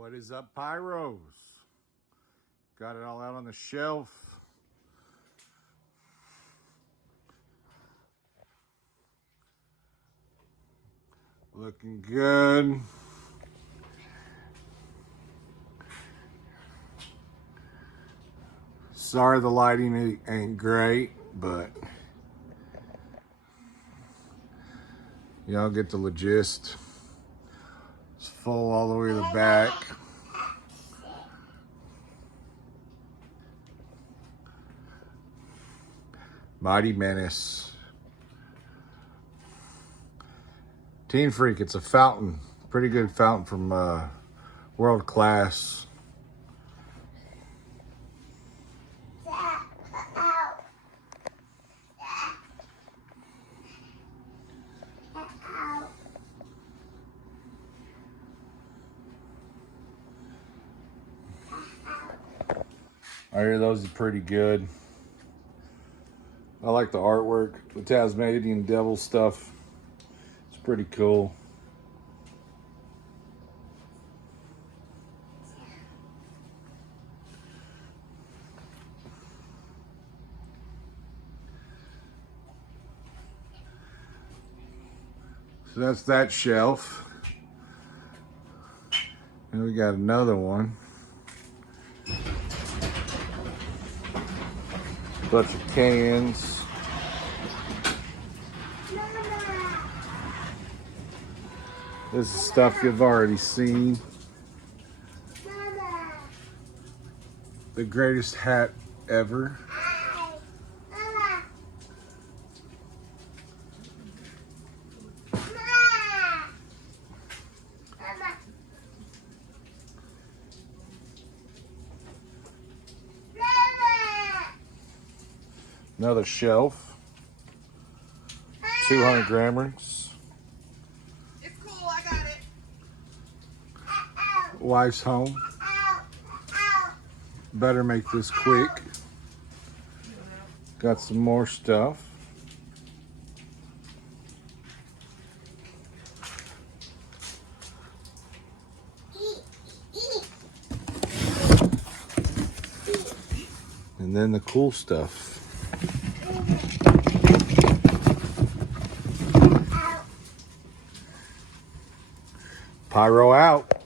What is up, Pyros? Got it all out on the shelf. Looking good. Sorry the lighting ain't great, but y'all get the gist. It's full all the way to the back. Mighty Menace. Teen Freak, it's a fountain. Pretty good fountain from World Class. I hear those are pretty good. I like the artwork, the Tasmanian Devil stuff. It's pretty cool. So that's that shelf. And we got another one. Bunch of cans. This is stuff you've already seen. The greatest hat ever. Another shelf. 200 grammars. It's cool, I got it. Wife's home. Better make this quick. Got some more stuff. And then the cool stuff. Pyro out.